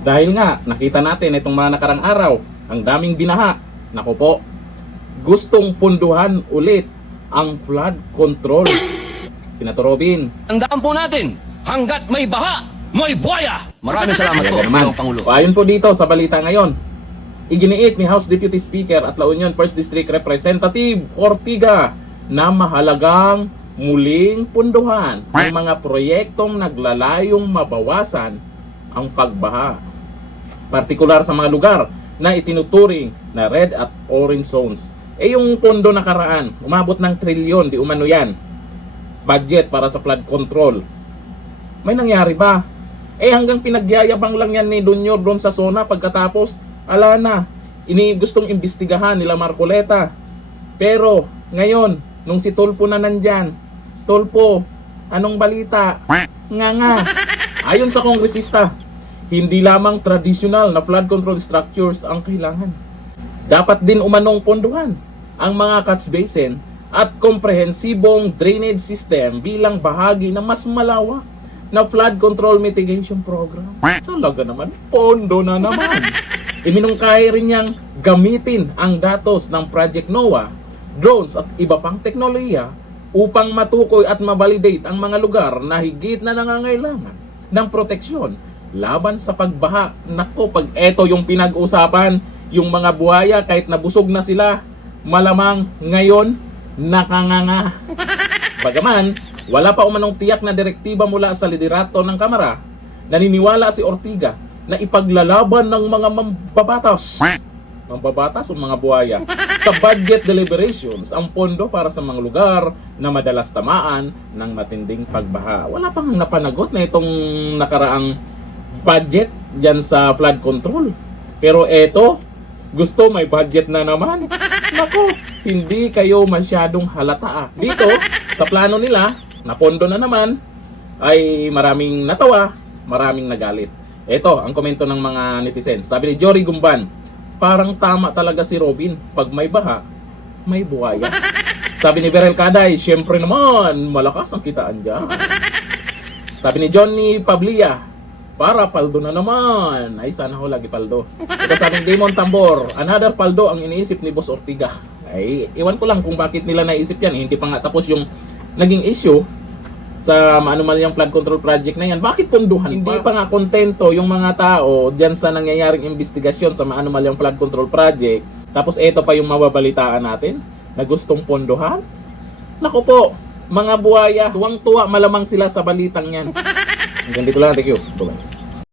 Dahil nga, nakita natin itong mga nakarang araw, ang daming binaha. Naku po, gustong punduhan ulit ang flood control. Senator Robin. Tandaan po natin, hanggat may baha, may buhaya. Maraming salamat po, Pangulong Pangulo. Ayon po dito sa balita ngayon, iginiit ni House Deputy Speaker at La Union 1st District Representative Ortiga na mahalagang muling punduhan ang mga proyektong naglalayong mabawasan ang pagbaha. Partikular sa mga lugar na itinuturing na red at orange zones. Yung pondo nakaraan, umabot ng trilyon, di umano yan. Budget para sa flood control. May nangyari ba? Hanggang pinagyayabang lang yan ni Junior doon sa zona pagkatapos, ala na, gustong imbestigahan nila Marcoleta. Pero, ngayon, nung si Tulfo na nandyan, Tulfo, anong balita? Nga. Ayon sa kongresista, hindi lamang traditional na flood control structures ang kailangan. Dapat din umanong ponduhan ang mga catch basin at komprehensibong drainage system bilang bahagi ng mas malawak na flood control mitigation program. Talaga naman, pondo na naman. Iminungkahi rin niyang gamitin ang datos ng Project NOAA, drones at iba pang teknolohiya upang matukoy at mabalidate ang mga lugar na higit na nangangailangan ng proteksyon laban sa pagbaha. Nako, pag eto yung pinag-usapan, yung mga buhaya kahit nabusog na sila, malamang ngayon nakanganga. Bagaman, wala pa umanong tiyak na direktiba mula sa liderato ng Kamara, naniniwala si Ortiga na ipaglalaban ng mga mambabatas o mga buhaya sa budget deliberations ang pondo para sa mga lugar na madalas tamaan ng matinding pagbaha. Wala pang napanagot na itong nakaraang budget dyan sa flood control. Pero eto, gusto may budget na naman. Nako, hindi kayo masyadong halata. Dito, sa plano nila, na pondo na naman, ay maraming natawa, maraming nagalit. Ito, ang komento ng mga netizens. Sabi ni Jory Gumban, parang tama talaga si Robin. Pag may baha, may buhaya. Sabi ni Berel Kaday, syempre naman, malakas ang kitaan dyan. Sabi ni Johnny Pablia, para paldo na naman. Ay, sana ho lagi paldo. Ito sabi ni Damon Tambor, another paldo ang iniisip ni Boss Ortiga. Ay, iwan ko lang kung bakit nila naisip yan. Hindi pa nga tapos yung naging issue sa yung flood control project na yan. Bakit punduhan? Hindi pa nga kontento yung mga tao diyan sa nangyayaring investigasyon sa yung flood control project. Tapos ito pa yung mababalitaan natin na gustong pondohan. Naku po, mga buhaya, tuwang-tuwa malamang sila sa balitang yan. Hanggang dito lang, thank you. Bye-bye.